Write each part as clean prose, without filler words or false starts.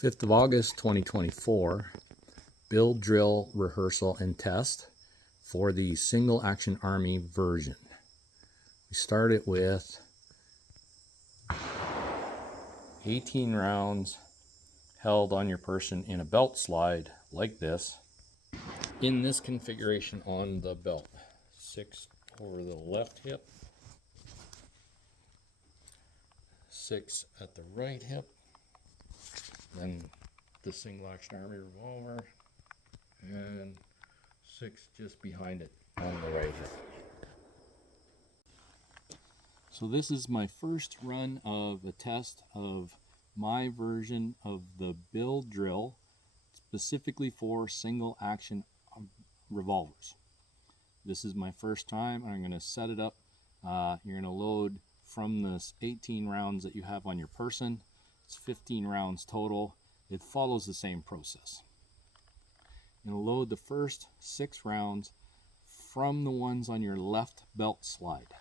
5th of August 2024, build, drill, rehearsal, and test for the Single Action Army version. We started with 18 rounds held on your person in a belt slide like this, in this configuration on the belt. 6 over the left hip, 6 at the right hip, then the Single Action Army Revolver, and 6 just behind it on the right hip. So this is my first run of a test of my version of the build drill specifically for Single Action Revolvers. This is my first time. I'm going to set it up. You're going to load from this 18 rounds that you have on your person. It's 15 rounds total. It follows the same process. You're going to load the first 6 rounds from the ones on your left belt slide.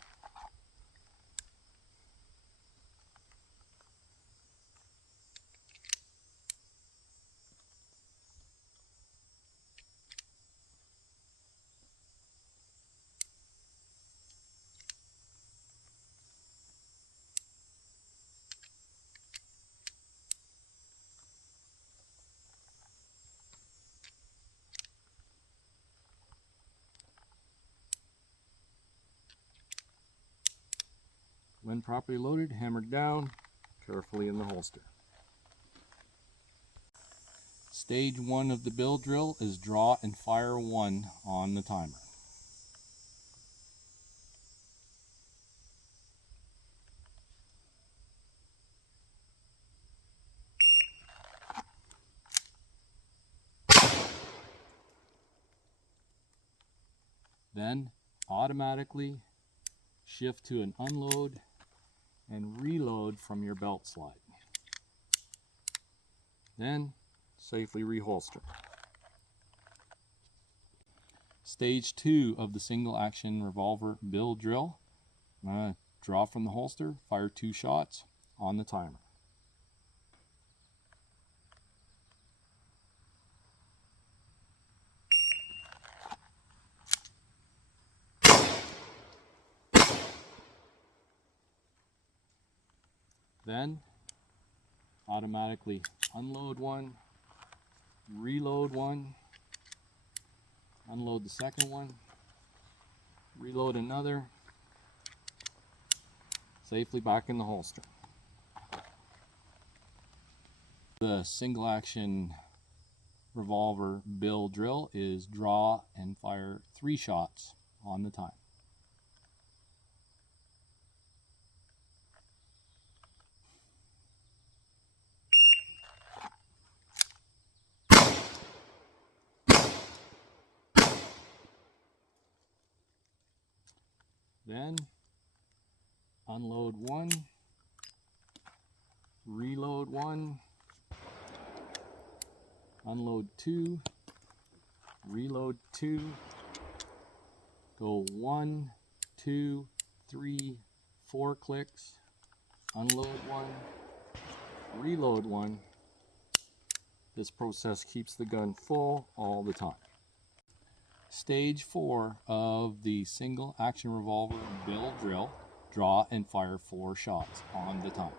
When properly loaded, hammered down carefully in the holster. Stage 1 of the build drill is draw and fire 1 on the timer. Then automatically shift to an unload and reload from your belt slide. Then safely reholster. Stage 2 of the Single Action Revolver build drill. Draw from the holster, fire 2 shots on the timer. Then automatically unload 1, reload 1, unload the second one, reload another, safely back in the holster. The Single Action Revolver build drill is draw and fire 3 shots on the time. Then unload 1, reload 1, unload 2, reload 2, go 1, 2, 3, 4 clicks, unload 1, reload 1. This process keeps the gun full all the time. Stage 4 of the Single Action Revolver build drill, draw and fire 4 shots on the time.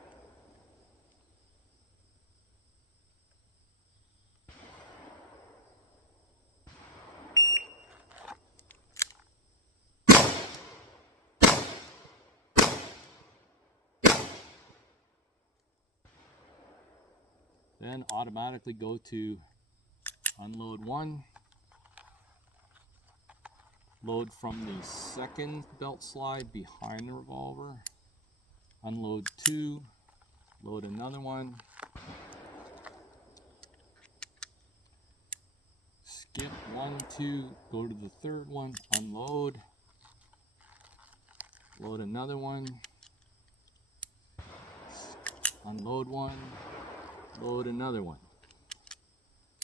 Then automatically go to unload 1, load from the second belt slide behind the revolver, unload 2, load another one, skip 1, 2, go to the third one, unload, load another one, unload 1, load another one.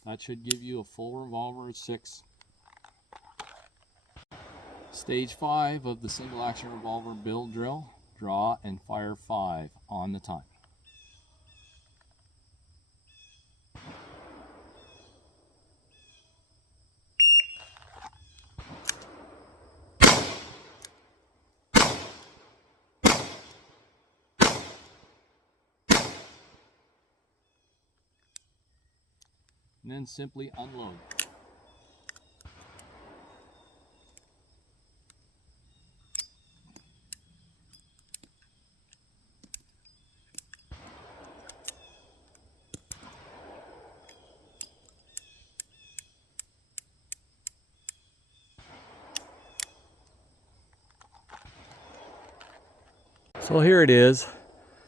That should give you a full revolver of 6. Stage 5 of the Single Action Revolver build drill, draw and fire 5 on the time. and then simply unload. So here it is.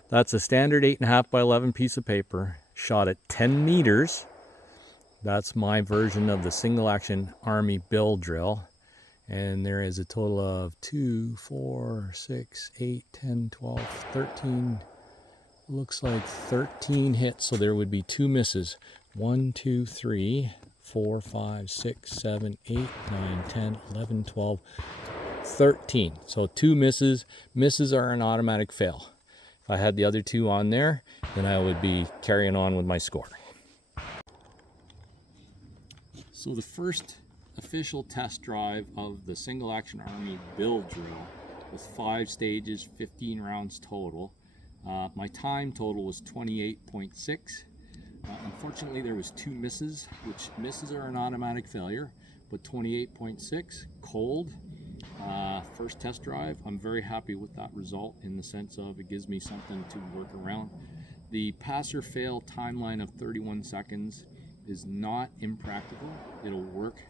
That's a standard 8.5 by 11 piece of paper, shot at 10 meters. That's my version of the Single Action Army build drill. And there is a total of 2, 4, 6, 8, 10, 12, 13, looks like 13 hits. So there would be 2 misses. 1, 2, 3, 4, 5, 6, 7, 8, 9, 10, 11, 12, 13. So 2 misses. Misses are an automatic fail. If I had the other 2 on there, then I would be carrying on with my score. So the first official test drive of the Single Action Army build drill with 5 stages, 15 rounds total. My time total was 28.6. Unfortunately, there was 2 misses, which misses are an automatic failure, but 28.6 cold. First test drive, I'm very happy with that result in the sense of it gives me something to work around. The pass or fail timeline of 31 seconds is not impractical. It'll work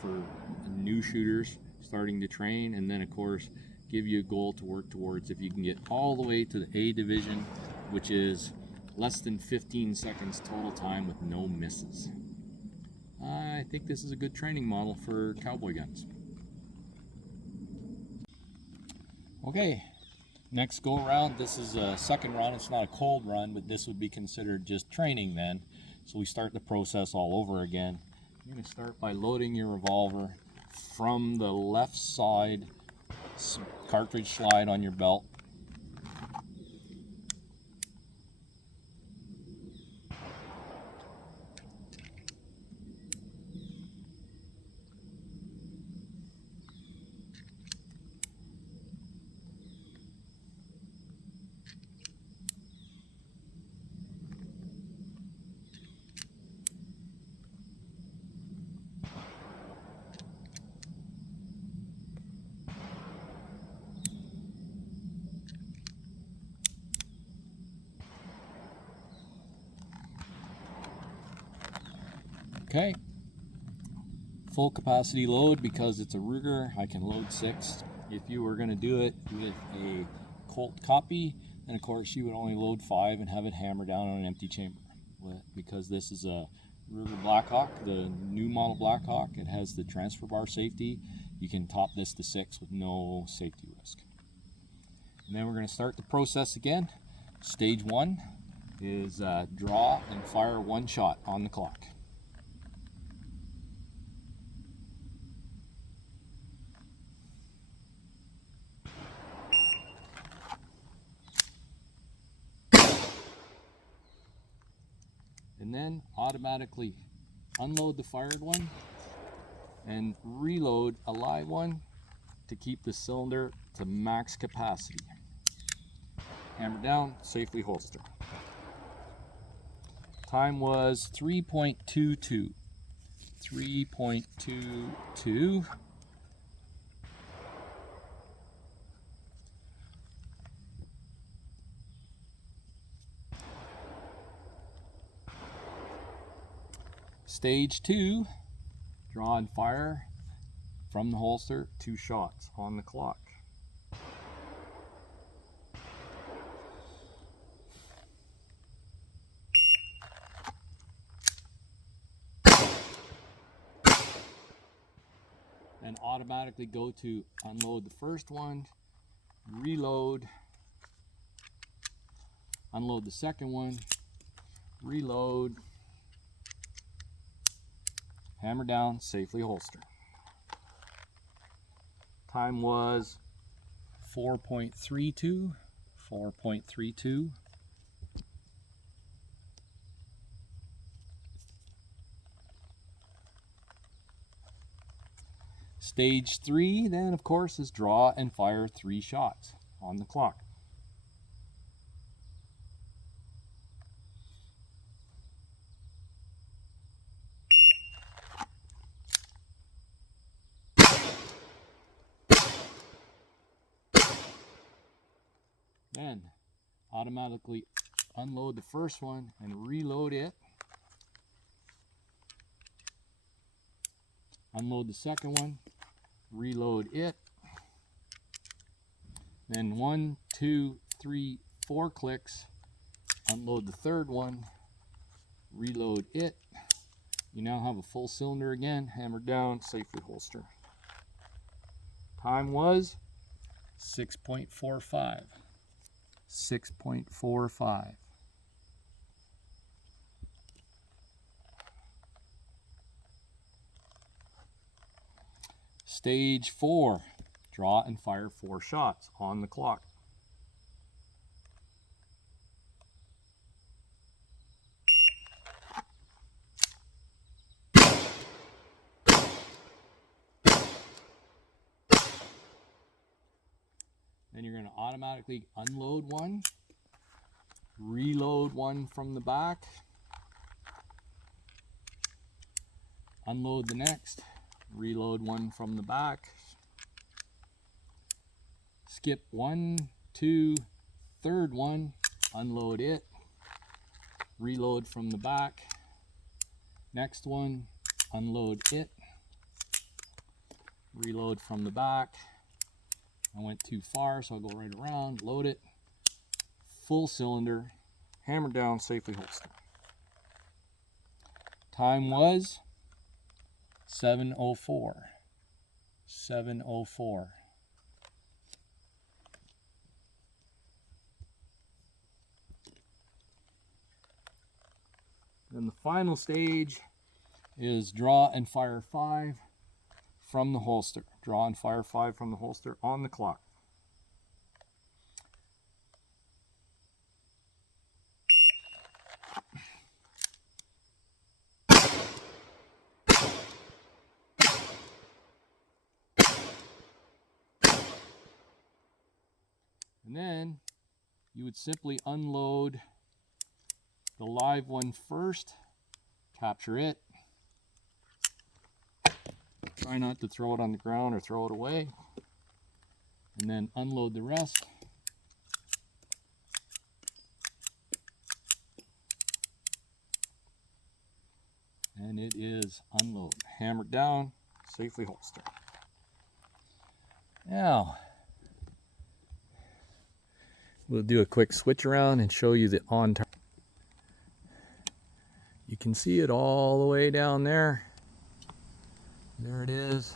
for new shooters starting to train, and then of course give you a goal to work towards if you can get all the way to the A division, which is less than 15 seconds total time with no misses. I think this is a good training model for cowboy guns. Okay, next go around. This is a second run. It's not a cold run, but this would be considered just training then. So we start the process all over again. You're going to start by loading your revolver from the left side cartridge slide on your belt. Okay, full capacity load. Because it's a Ruger, I can load 6. If you were going to do it with a Colt copy, then of course you would only load 5 and have it hammer down on an empty chamber. Because this is a Ruger Blackhawk, the new model Blackhawk, it has the transfer bar safety. You can top this to 6 with no safety risk. And then we're going to start the process again. Stage 1 is draw and fire 1 shot on the clock. And then automatically unload the fired one and reload a live one to keep the cylinder to max capacity. Hammer down, safely holster. Time was 3.22. 3.22. Stage 2, draw and fire from the holster, 2 shots on the clock. And automatically go to unload the first one, reload, unload the second one, reload, hammer down, safely holster. Time was 4.32. 4.32. Stage 3 then of course is draw and fire 3 shots on the clock. Then automatically unload the first one and reload it. Unload the second one, reload it. Then 1, 2, 3, 4 clicks, unload the third one, reload it. You now have a full cylinder again, hammered down, safely holster. Time was 6.45. 6.45. Stage 4. Draw and fire 4 shots on the clock. Then you're going to automatically unload one, reload one from the back, unload the next, reload one from the back, skip 1, 2, third one, unload it, reload from the back, next one, unload it, reload from the back. I went too far, so I'll go right around, load it, full cylinder, hammer down, safely holster. Time was 7:04. 7:04. Then the final stage is draw and fire 5 from the holster. Draw and fire 5 from the holster on the clock. And then you would simply unload the live one first, capture it. Try not to throw it on the ground or throw it away. And then unload the rest. And it is unload. Hammered down, safely holster. Now, we'll do a quick switch around and show you the on target. You can see it all the way down there. There it is.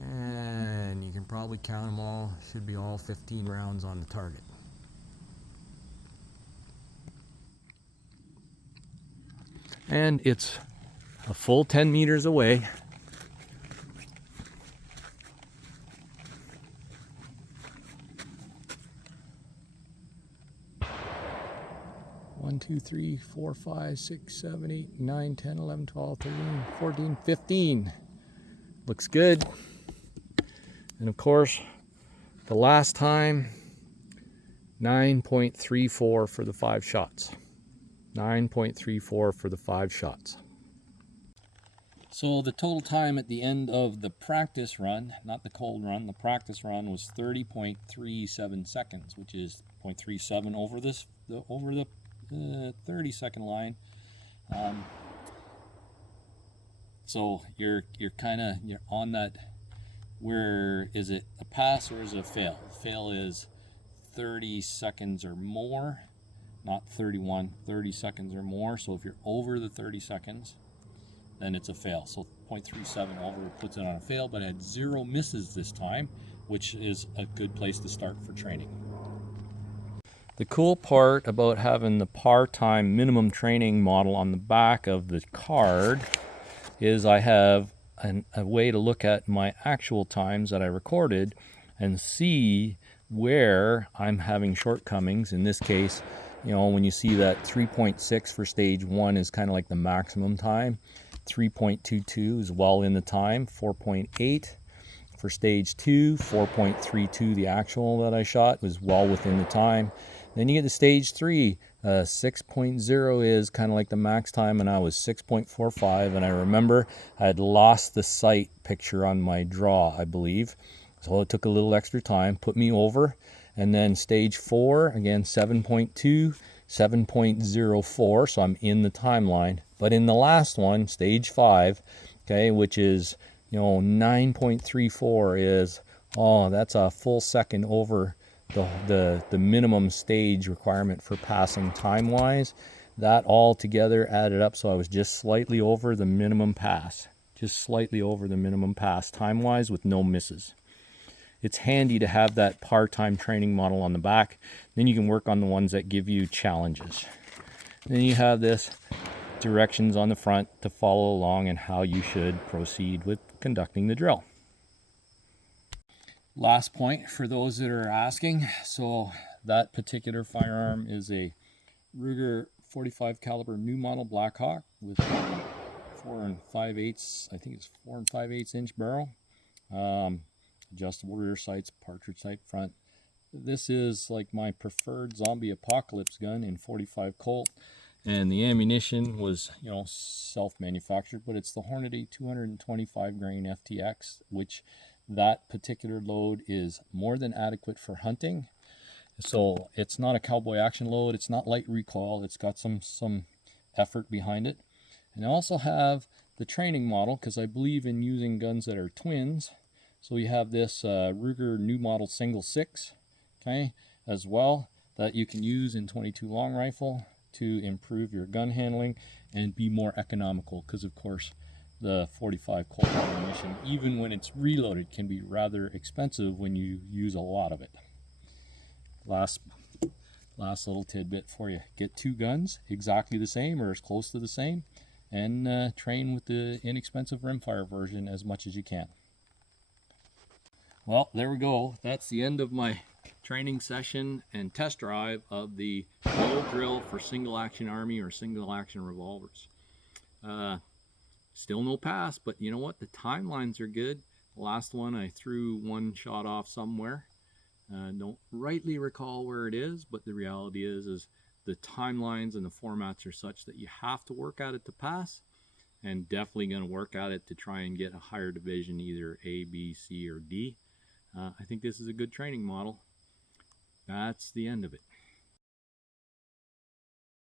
And you can probably count them all. Should be all 15 rounds on the target. And it's a full 10 meters away. One, 2, 3, 4, 5, 6, 7, 8, 9, 10, 11, 12, 13, 14, 15. Looks good. And of course, the last time, 9.34 for the 5 shots. 9.34 for the 5 shots. So the total time at the end of the practice run, not the cold run, the practice run was 30.37 seconds, which is 0.37 over the 30-second line. So you're on that. Where is it a pass or is it a fail? Fail is 30 seconds or more, not 31. 30 seconds or more. So if you're over the 30 seconds, then it's a fail. So 0.37 over puts it on a fail, but I had 0 misses this time, which is a good place to start for training. The cool part about having the par time minimum training model on the back of the card is I have a way to look at my actual times that I recorded and see where I'm having shortcomings. In this case, you know, when you see that 3.6 for stage 1 is kind of like the maximum time, 3.22 is well in the time, 4.8 for stage 2, 4.32 the actual that I shot was well within the time. Then you get to stage 3, 6.0 is kind of like the max time, and I was 6.45, and I remember I had lost the sight picture on my draw, I believe. So it took a little extra time, put me over, And then stage 4, again 7.2, 7.04, so I'm in the timeline. But in the last one, stage 5, okay, which is 9.34 is, oh, that's a full second over the minimum stage requirement for passing time-wise. That all together added up, so I was just slightly over the minimum pass. Just slightly over the minimum pass time-wise with no misses. It's handy to have that part-time training model on the back. Then you can work on the ones that give you challenges. Then you have this directions on the front to follow along and how you should proceed with conducting the drill. Last point for those that are asking. So that particular firearm is a Ruger 45 caliber new model Blackhawk with 4 5/8, I think it's 4 5/8 inch barrel. Adjustable rear sights, partridge sight front. This is like my preferred zombie apocalypse gun in 45 Colt, and the ammunition was self-manufactured, but it's the Hornady 225 grain FTX, which that particular load is more than adequate for hunting. So it's not a cowboy action load, it's not light recoil, it's got some effort behind it. And I also have the training model, because I believe in using guns that are twins. So we have this Ruger new model Single 6, okay, as well, that you can use in 22 long rifle to improve your gun handling and be more economical, because of course the 45 Colt ammunition, even when it's reloaded, can be rather expensive when you use a lot of it. Last little tidbit for you: get 2 guns exactly the same or as close to the same, and train with the inexpensive rimfire version as much as you can. Well, there we go. That's the end of my training session and test drive of the bow drill for Single Action Army or Single Action Revolvers. Still no pass, but you know what? The timelines are good. The last one I threw one shot off somewhere. Don't rightly recall where it is, but the reality is the timelines and the formats are such that you have to work at it to pass, and definitely going to work at it to try and get a higher division, either A, B, C, or D. I think this is a good training model. That's the end of it.